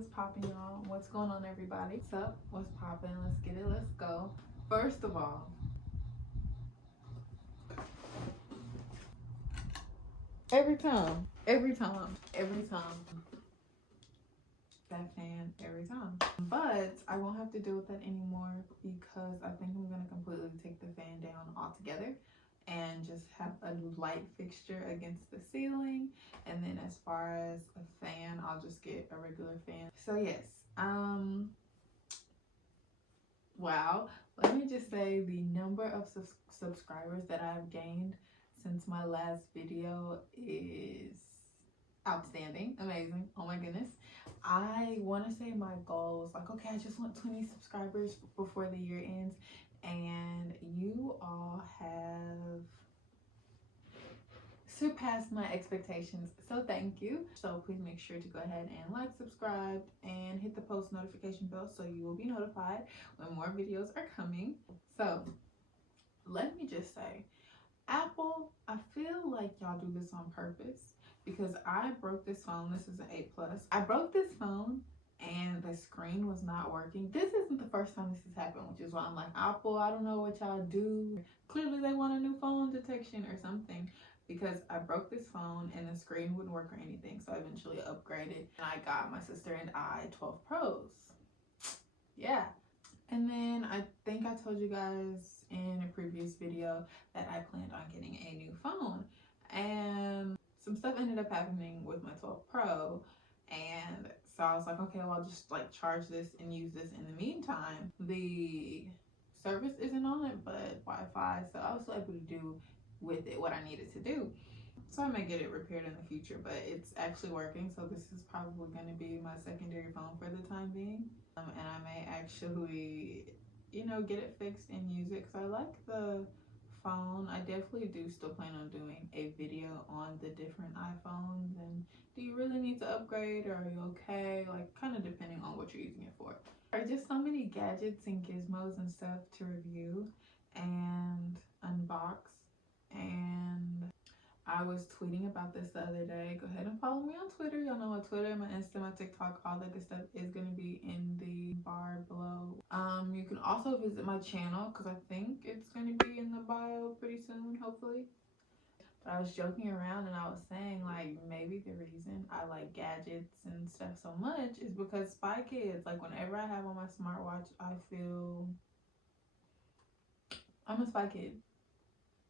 What's popping, y'all? What's going on, everybody? What's up? What's popping? Let's get it. Let's go. First of all, every time, that fan, every time. But I won't have to deal with that anymore because I think I'm gonna completely take the fan down altogether and just have a light fixture against the ceiling. And then as far as a fan, I'll just get a regular fan. So yes, wow, let me just say the number of subscribers that I've gained since my last video is outstanding, amazing. Oh my goodness. I want to say my goal was like, okay, I just want 20 subscribers before the year ends, and you all have surpassed my expectations, so thank you. So please make sure to go ahead and like, subscribe, and hit the post notification bell so you will be notified when more videos are coming. So let me just say, Apple, I feel like y'all do this on purpose because I broke this phone. This is an 8 Plus. I broke this phone and the screen was not working. This isn't the first time this has happened, which is why I'm like, Apple, I don't know what y'all do. Clearly they want a new phone detection or something, because I broke this phone and the screen wouldn't work or anything. So I eventually upgraded and I got my sister and I 12 Pros. Yeah. And then I think I told you guys in a previous video that I planned on getting a new phone, and some stuff ended up happening with my 12 Pro, and so I was like, okay, well, I'll just like charge this and use this in the meantime. The service isn't on it, but Wi-Fi, so I was able to do with it what I needed to do. So I may get it repaired in the future, but it's actually working. So this is probably going to be my secondary phone for the time being. And I may actually, you know, get it fixed and use it because I like the phone. I definitely do still plan on doing a video on the different iPhones and do you really need to upgrade or are you okay? Like kind of depending on what you're using it for. There are just so many gadgets and gizmos and stuff to review and unbox, and I was tweeting about this the other day. Go ahead and follow me on Twitter. Y'all know my Twitter, my Insta, my TikTok, all that good stuff is going to be in the bar below. You can also visit my channel because I think it's going to be in the bio pretty soon, hopefully. But I was joking around and I was saying like maybe the reason I like gadgets and stuff so much is because Spy Kids. Like whenever I have on my smartwatch, I feel I'm a Spy Kid.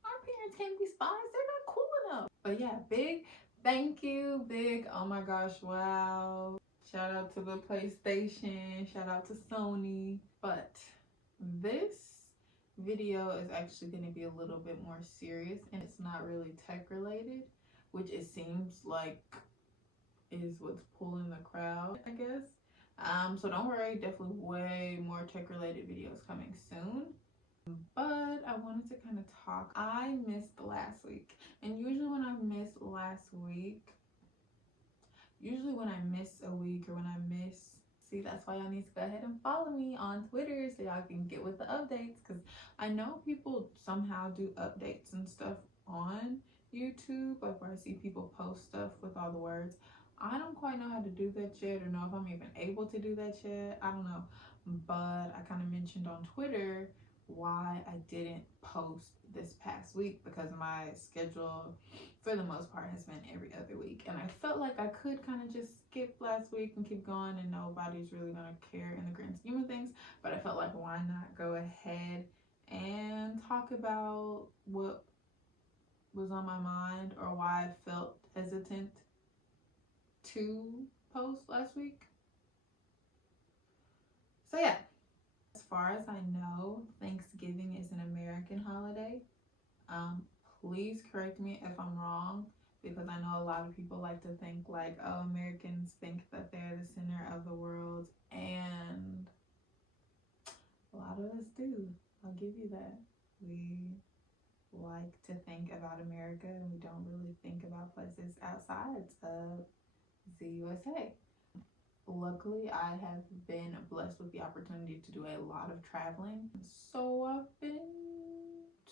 Our parents can't be spies. They're not cool enough. But yeah, big thank you. Big, oh my gosh, wow. Shout out to the PlayStation. Shout out to Sony. But this video is actually going to be a little bit more serious and it's not really tech related, which it seems like is what's pulling the crowd, I guess. So don't worry, definitely way more tech related videos coming soon. But I wanted to kind of talk. I missed last week, and usually when I miss a week or when I miss, see, that's why y'all need to go ahead and follow me on Twitter so y'all can get with the updates, because I know people somehow do updates and stuff on YouTube, like where I see people post stuff with all the words. I don't quite know how to do that yet, or know if I'm even able to do that yet. I don't know, but I kind of mentioned on Twitter why I didn't post this past week, because my schedule for the most part has been every other week, and I felt like I could kind of just skip last week and keep going and nobody's really gonna care in the grand scheme of things. But I felt like, why not go ahead and talk about what was on my mind or why I felt hesitant to post last week. So yeah, as far as I know, Thanksgiving is an American holiday. Please correct me if I'm wrong, because I know a lot of people like to think like, oh, Americans think that they're the center of the world, and a lot of us do. I'll give you that. We like to think about America and we don't really think about places outside of the USA. Luckily, I have been blessed with the opportunity to do a lot of traveling. So I've been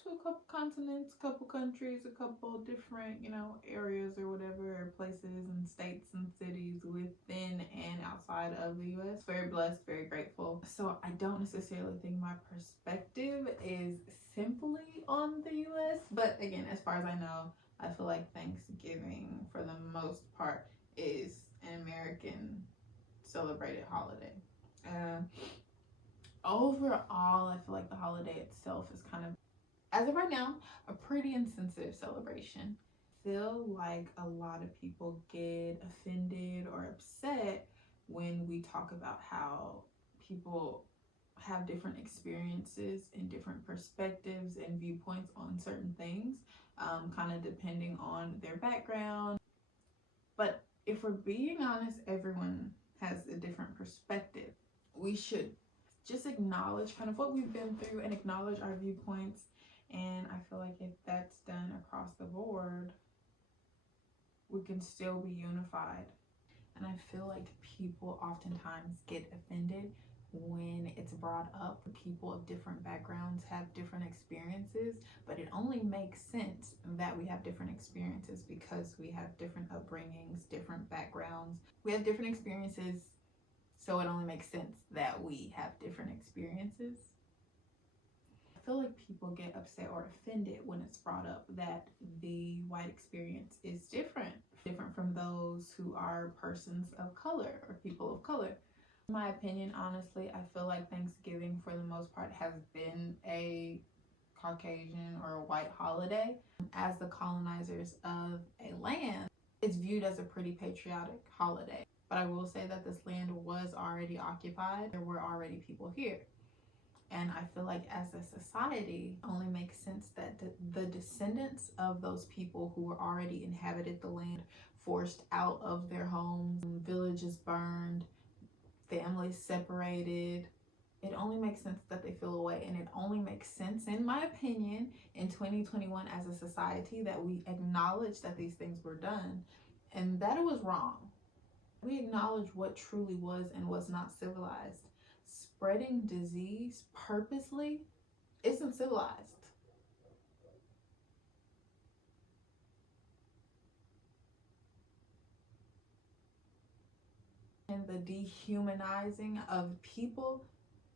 to a couple continents, a couple countries, a couple different, you know, areas or whatever, or places and states and cities within and outside outside of the US. Very blessed, very grateful. So I don't necessarily think my perspective is simply on the US, but again, as far as I know, I feel like Thanksgiving for the most part is an American celebrated holiday. Overall, I feel like the holiday itself is kind of, as of right now, a pretty insensitive celebration. I feel like a lot of people get offended or upset when we talk about how people have different experiences and different perspectives and viewpoints on certain things, kind of depending on their background. But if we're being honest, everyone has a different perspective. We should just acknowledge kind of what we've been through and acknowledge our viewpoints. And I feel like if that's done across the board, we can still be unified. And I feel like people oftentimes get offended when it's brought up. People of different backgrounds have different experiences, but it only makes sense that we have different experiences because we have different upbringings, different backgrounds. We have different experiences, so it only makes sense that we have different experiences. I feel like people get upset or offended when it's brought up that the white experience is different from those who are persons of color or people of color. In my opinion, honestly, I feel like Thanksgiving for the most part has been a Caucasian or a white holiday. As the colonizers of a land, it's viewed as a pretty patriotic holiday. But I will say that this land was already occupied. There were already people here. And I feel like as a society, it only makes sense that the descendants of those people who were already inhabited the land, forced out of their homes, villages burned, families separated, it only makes sense that they feel away. And it only makes sense, in my opinion, in 2021 as a society that we acknowledge that these things were done and that it was wrong. We acknowledge what truly was and was not civilized. Spreading disease purposely isn't civilized. And the dehumanizing of people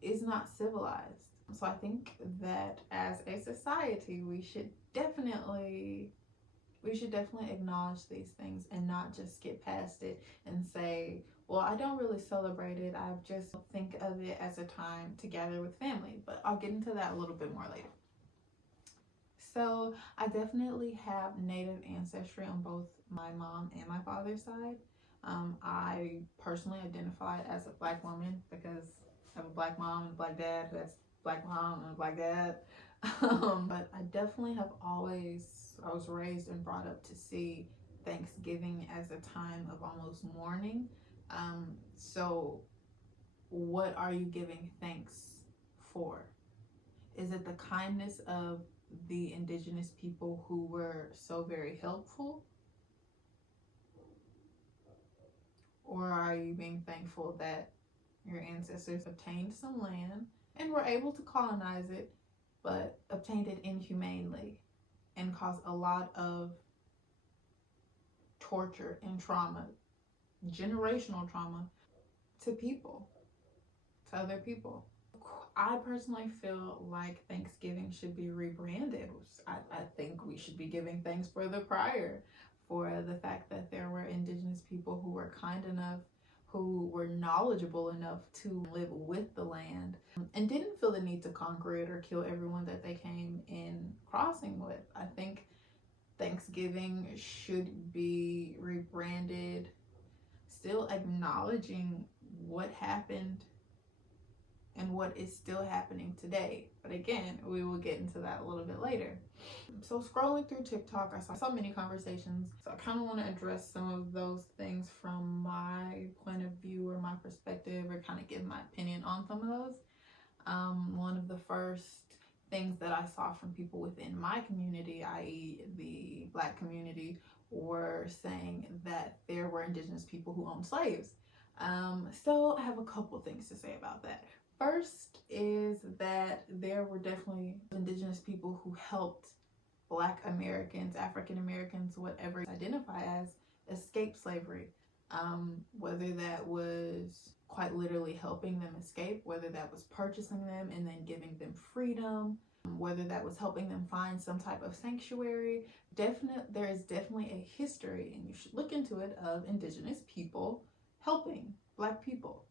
is not civilized. So I think that as a society, we should definitely acknowledge these things and not just get past it and say, well, I don't really celebrate it. I just think of it as a time to gather with family. But I'll get into that a little bit more later. So I definitely have Native ancestry on both my mom and my father's side. I personally identify as a Black woman because I have a Black mom and a Black dad. That's Black mom and a Black dad. But I definitely have I was raised and brought up to see Thanksgiving as a time of almost mourning. So what are you giving thanks for? Is it the kindness of the indigenous people who were so very helpful? Or are you being thankful that your ancestors obtained some land and were able to colonize it, but obtained it inhumanely and caused a lot of torture and trauma, generational trauma, to people, to other people? I personally feel like Thanksgiving should be rebranded. I think we should be giving thanks for the prior, for the fact that there were indigenous people who were kind enough, who were knowledgeable enough to live with the land and didn't feel the need to conquer it or kill everyone that they came in crossing with. I think Thanksgiving should be rebranded, still acknowledging what happened and what is still happening today. But again, we will get into that a little bit later. So scrolling through TikTok, I saw so many conversations. So I kind of want to address some of those things from my point of view or my perspective, or kind of give my opinion on some of those. One of the first things that I saw from people within my community, i.e. the Black community, were saying that there were indigenous people who owned slaves. So I have a couple things to say about that. First is that there were definitely indigenous people who helped Black Americans, African Americans, whatever you identify as, escape slavery. Whether that was quite literally helping them escape, whether that was purchasing them and then giving them freedom, whether that was helping them find some type of sanctuary. There is definitely a history, and you should look into it, of Indigenous people helping Black people.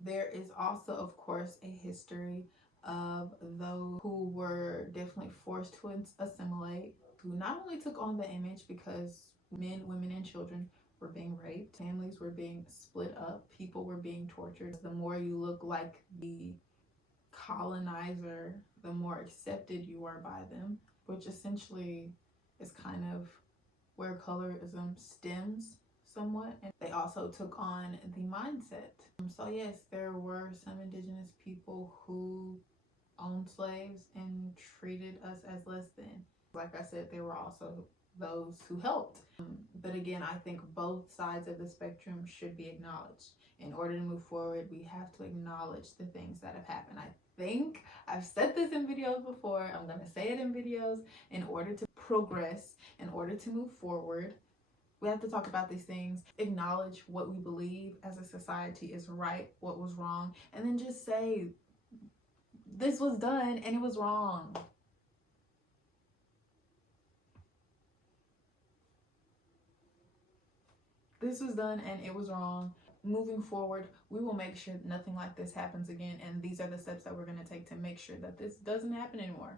There is also, of course, a history of those who were definitely forced to assimilate, who not only took on the image because men, women, and children were being raped, families were being split up, people were being tortured. The more you look like the colonizer, the more accepted you are by them, which essentially is kind of where colorism stems somewhat. And they also took on the mindset. So yes, there were some Indigenous people who owned slaves and treated us as less than. Like I said, there were also those who helped. But again, I think both sides of the spectrum should be acknowledged. In order to move forward, we have to acknowledge the things that have happened. I think I've said this in videos before. I'm going to say it in videos. In order to progress, in order to move forward, we have to talk about these things, acknowledge what we believe as a society is right, what was wrong, and then just say, this was done and it was wrong. This was done and it was wrong. Moving forward, we will make sure nothing like this happens again, and these are the steps that we're going to take to make sure that this doesn't happen anymore.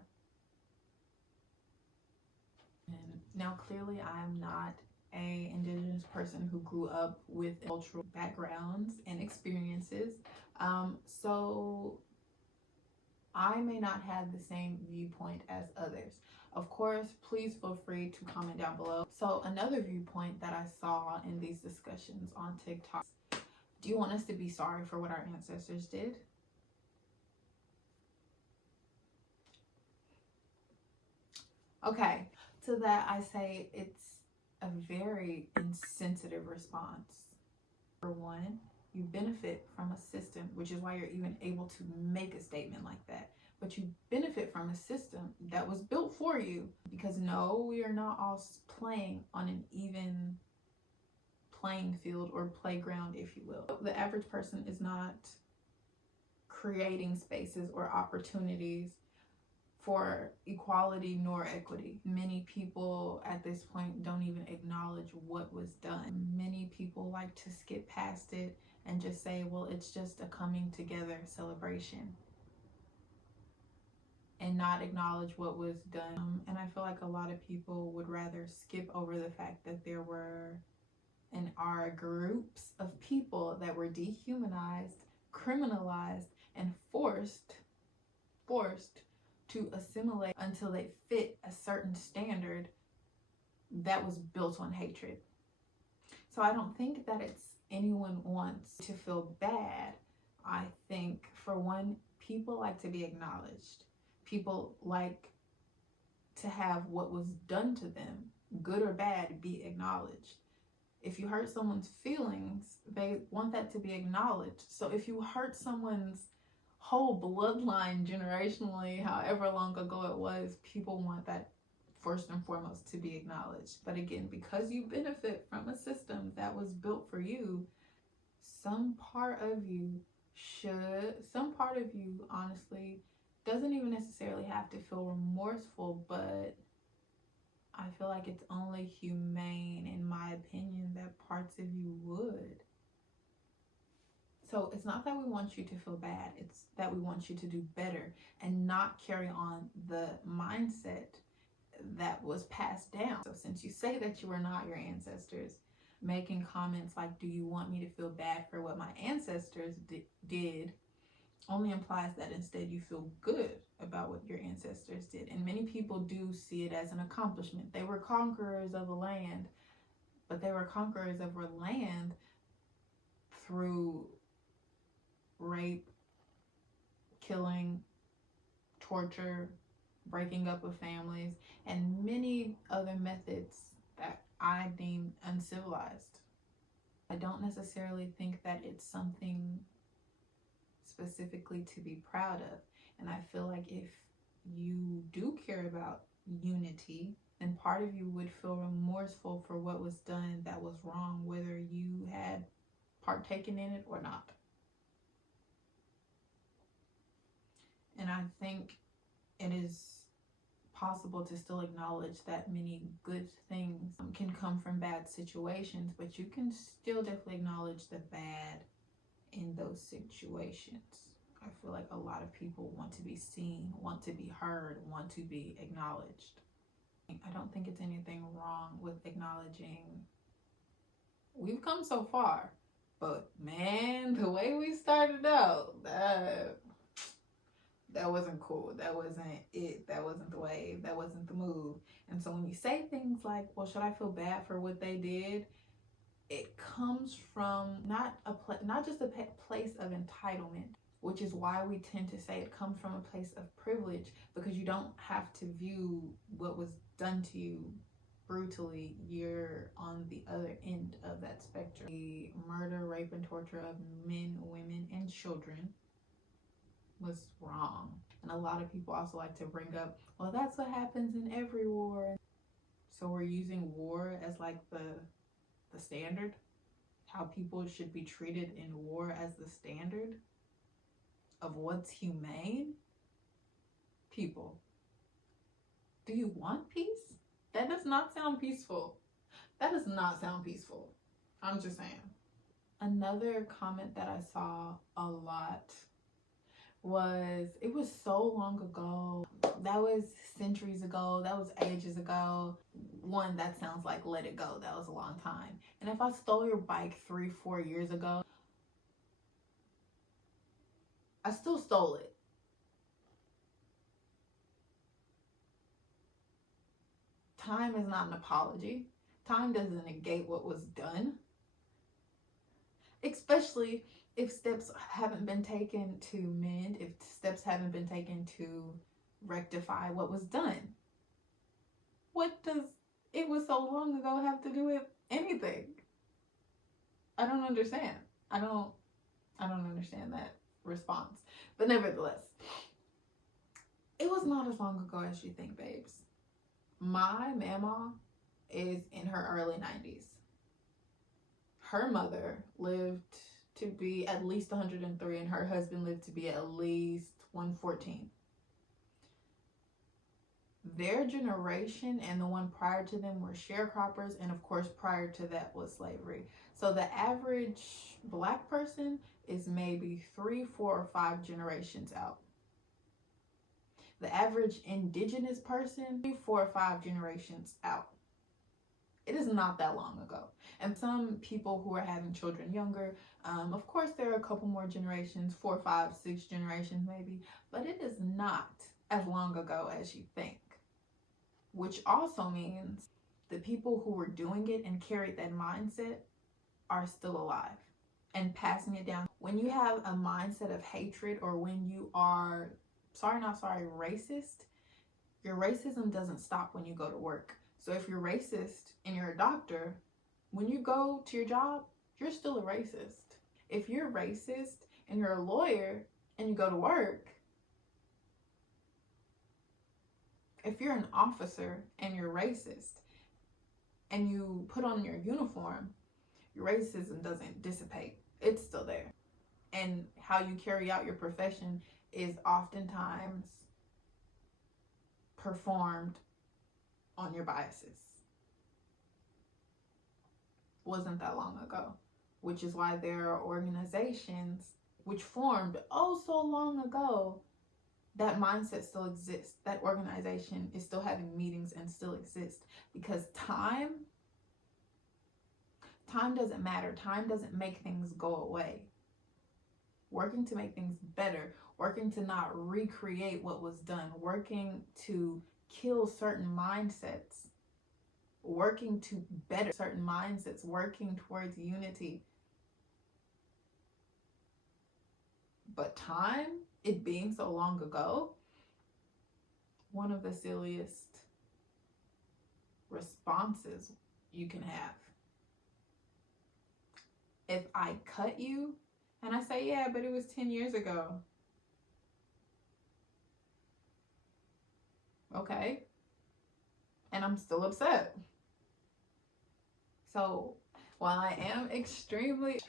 And now, clearly, I'm not a Indigenous person who grew up with cultural backgrounds and experiences, so I may not have the same viewpoint as others. Of course, please feel free to comment down below. So another viewpoint that I saw in these discussions on TikTok: do you want us to be sorry for what our ancestors did? Okay, to that I say it's a very insensitive response. For one, you benefit from a system, which is why you're even able to make a statement like that. But you benefit from a system that was built for you, because no, we are not all playing on an even playing field or playground, if you will. The average person is not creating spaces or opportunities for equality nor equity. Many people at this point don't even acknowledge what was done. Many people like to skip past it and just say, well, it's just a coming together celebration, and not acknowledge what was done. And I feel like a lot of people would rather skip over the fact that there were and are groups of people that were dehumanized, criminalized, and forced to assimilate until they fit a certain standard that was built on hatred. So I don't think that it's anyone wants to feel bad. I think, for one, people like to be acknowledged. People like to have what was done to them, good or bad, be acknowledged. If you hurt someone's feelings, they want that to be acknowledged. So if you hurt someone's whole bloodline generationally, however long ago it was, people want that first and foremost to be acknowledged. But again, because you benefit from a system that was built for you, some part of you honestly doesn't even necessarily have to feel remorseful, but I feel like it's only humane, in my opinion, that parts of you would. So it's not that we want you to feel bad, it's that we want you to do better and not carry on the mindset that was passed down. So since you say that you are not your ancestors, making comments like, do you want me to feel bad for what my ancestors did, only implies that instead you feel good about what your ancestors did. And many people do see it as an accomplishment. They were conquerors of a land, but they were conquerors of a land through rape, killing, torture, breaking up of families, and many other methods that I deem uncivilized. I don't necessarily think that it's something specifically to be proud of. And I feel like if you do care about unity, then part of you would feel remorseful for what was done that was wrong, whether you had partaking in it or not. And I think it is possible to still acknowledge that many good things can come from bad situations, but you can still definitely acknowledge the bad in those situations. I feel like a lot of people want to be seen, want to be heard, want to be acknowledged. I don't think it's anything wrong with acknowledging we've come so far, but man, the way we started out, that wasn't cool. That wasn't it. That wasn't the way. That wasn't the move. And so when you say things like, well, should I feel bad for what they did? It comes from not just a place of entitlement, which is why we tend to say it comes from a place of privilege, because you don't have to view what was done to you brutally. You're on the other end of that spectrum. The murder, rape, and torture of men, women, and children was wrong. And a lot of people also like to bring up, well, that's what happens in every war. So we're using war as like the standard, how people should be treated in war as the standard of what's humane. People, do you want peace? That does not sound peaceful. That does not sound peaceful. I'm just saying. Another comment that I saw a lot was, it was so long ago. That was centuries ago. That was ages ago. One, that sounds like let it go. That was a long time. And if I stole your bike 3-4 years ago, I still stole it. Time is not an apology. Time doesn't negate what was done. Especially if steps haven't been taken to mend, if steps haven't been taken to rectify what was done. What does it was so long ago have to do with anything? I don't understand. I don't understand that response. But nevertheless, it was not as long ago as you think, babes. My mama is in her early 90s. Her mother lived to be at least 103, and her husband lived to be at least 114. Their generation and the one prior to them were sharecroppers, and of course prior to that was slavery. So the average Black person is maybe 3, 4, or 5 generations out. The average indigenous person, 3, 4, or 5 generations out. It is not that long ago. And some people who are having children younger, of course there are a couple more generations, 4, 5, 6 generations maybe, but it is not as long ago as you think. Which also means the people who were doing it and carried that mindset are still alive and passing it down. When you have a mindset of hatred, or when you are, racist, your racism doesn't stop when you go to work. So if you're racist and you're a doctor, when you go to your job, you're still a racist. If you're racist and you're a lawyer and you go to work, if you're an officer and you're racist and you put on your uniform, your racism doesn't dissipate. It's still there. And how you carry out your profession is oftentimes performed on your biases. Wasn't that long ago, which is why there are organizations which formed so long ago. That mindset still exists. That organization is still having meetings and still exists, because time doesn't matter. Time doesn't make things go away. Working to make things better, working to not recreate what was done, working to kill certain mindsets, working to better certain mindsets, working towards unity. But time, it being so long ago, one of the silliest responses you can have. If I cut you and I say, yeah, but it was 10 years ago. Okay. And I'm still upset. So While I am extremely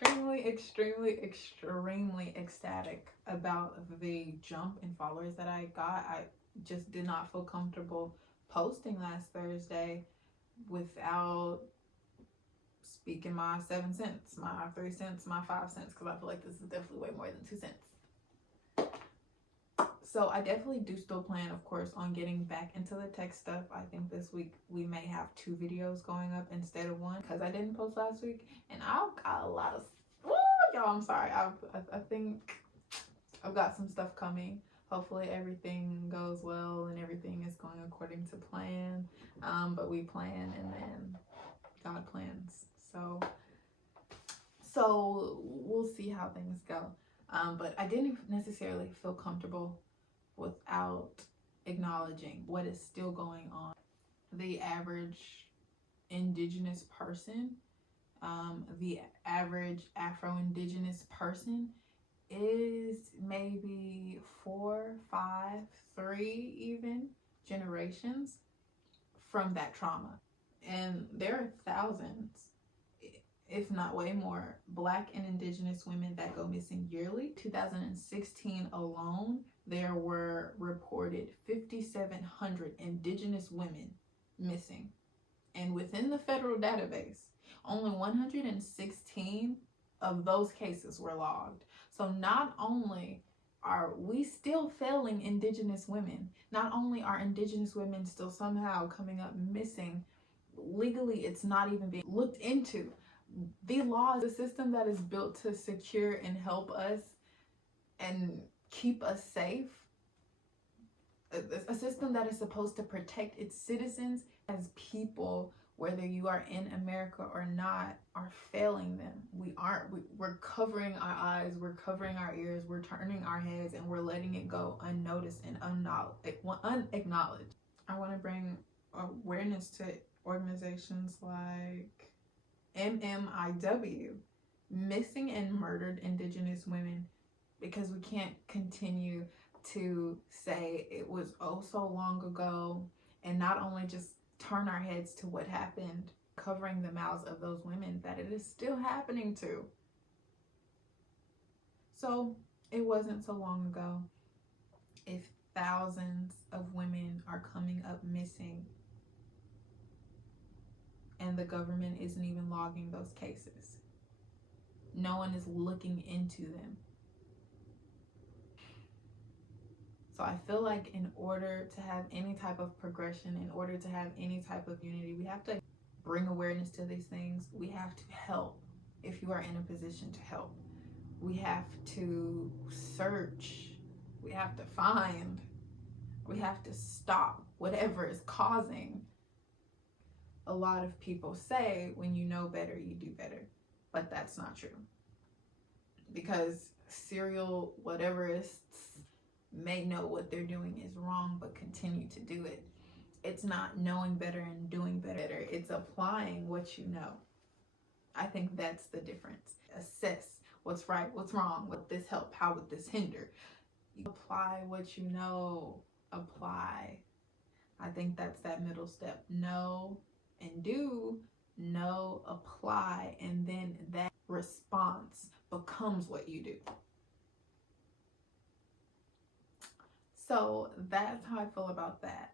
ecstatic about the jump in followers that I got, I just did not feel comfortable posting last Thursday without speaking my 7 cents, my 3 cents, my 5 cents, because I feel like this is definitely way more than 2 cents. So I definitely do still plan, of course, on getting back into the tech stuff. I think this week we may have 2 videos going up instead of 1, because I didn't post last week, and I've got a lot of, y'all, I'm sorry. I think I've got some stuff coming. Hopefully everything goes well and everything is going according to plan. But we plan and then God plans. So we'll see how things go. But I didn't necessarily feel comfortable without acknowledging what is still going on. The average indigenous person, the average Afro-Indigenous person is maybe 4, 5, 3 even generations from that trauma. And there are thousands, if not way more, Black and Indigenous women that go missing yearly. 2016 alone, there were reported 5,700 Indigenous women missing. And within the federal database, only 116 of those cases were logged. So not only are we still failing Indigenous women, not only are Indigenous women still somehow coming up missing, legally it's not even being looked into. The law is a system that is built to secure and help us and keep us safe. A system that is supposed to protect its citizens as people, whether you are in America or not, are failing them. We're covering our eyes, we're covering our ears, we're turning our heads, and we're letting it go unnoticed and unacknowledged. I want to bring awareness to organizations like MMIW, Missing and Murdered Indigenous Women, because we can't continue to say it was oh so long ago and not only just turn our heads to what happened, covering the mouths of those women that it is still happening to. So it wasn't so long ago. If thousands of women are coming up missing and the government isn't even logging those cases, no one is looking into them. So I feel like in order to have any type of progression, in order to have any type of unity, we have to bring awareness to these things. We have to help if you are in a position to help. We have to search. We have to find. We have to stop whatever is causing. A lot of people say when you know better, you do better. But that's not true. Because serial whateverists may know what they're doing is wrong but continue to do it. It's not knowing better and doing better. It's applying what you know. I think that's the difference. Assess what's right, what's wrong, would this help, how would this hinder? You apply what you know. Apply. I think that's that middle step. Know and do, know, apply, and then that response becomes what you do. So that's how I feel about that.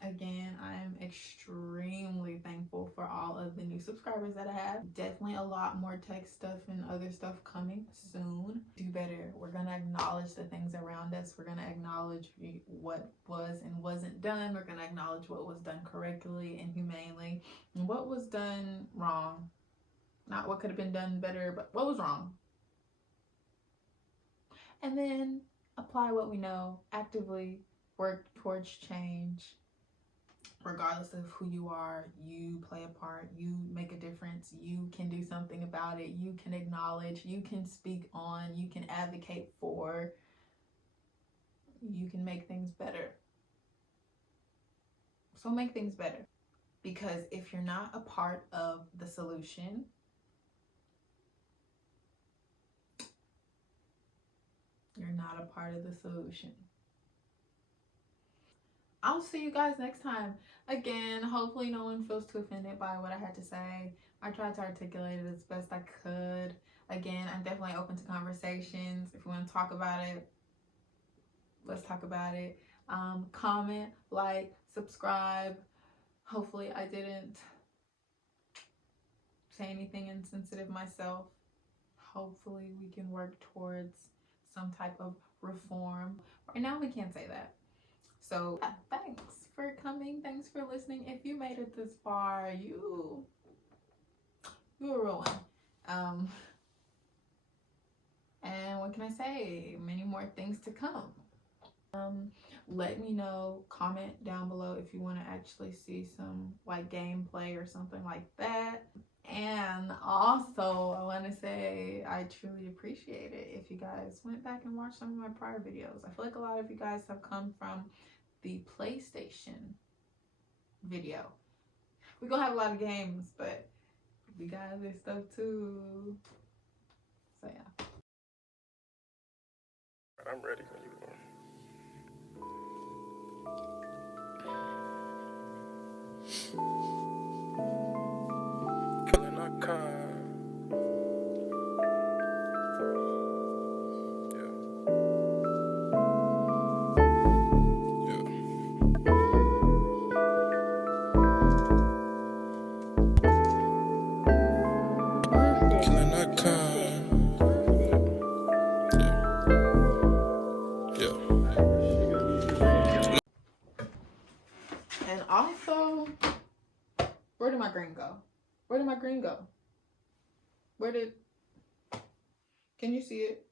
Again, I am extremely thankful for all of the new subscribers that I have. Definitely a lot more tech stuff and other stuff coming soon. Do better. We're going to acknowledge the things around us. We're going to acknowledge what was and wasn't done. We're going to acknowledge what was done correctly and humanely and what was done wrong. Not what could have been done better, but what was wrong. And then apply what we know, actively work towards change. Regardless of who you are, you play a part, you make a difference, you can do something about it, you can acknowledge, you can speak on, you can advocate for, you can make things better. So make things better. Because if you're not a part of the solution, you're not a part of the solution. I'll see you guys next time. Again, hopefully no one feels too offended by what I had to say. I tried to articulate it as best I could. Again, I'm definitely open to conversations. If you want to talk about it, let's talk about it. Comment, like, subscribe. Hopefully I didn't say anything insensitive myself. Hopefully we can work towards some type of reform. Right now we can't say that. So thanks for coming. Thanks for listening. If you made it this far, you're a real one. And what can I say? Many more things to come. Let me know, comment down below if you want to actually see some like gameplay or something like that. And also, I want to say I truly appreciate it if you guys went back and watched some of my prior videos. I feel like a lot of you guys have come from the PlayStation video. We're gonna have a lot of games, but we got other stuff too. So yeah. I'm ready when you are. Feeling not kind. Yeah. Feeling not kind. And also, where did my green go? Where did my green go? Can you see it?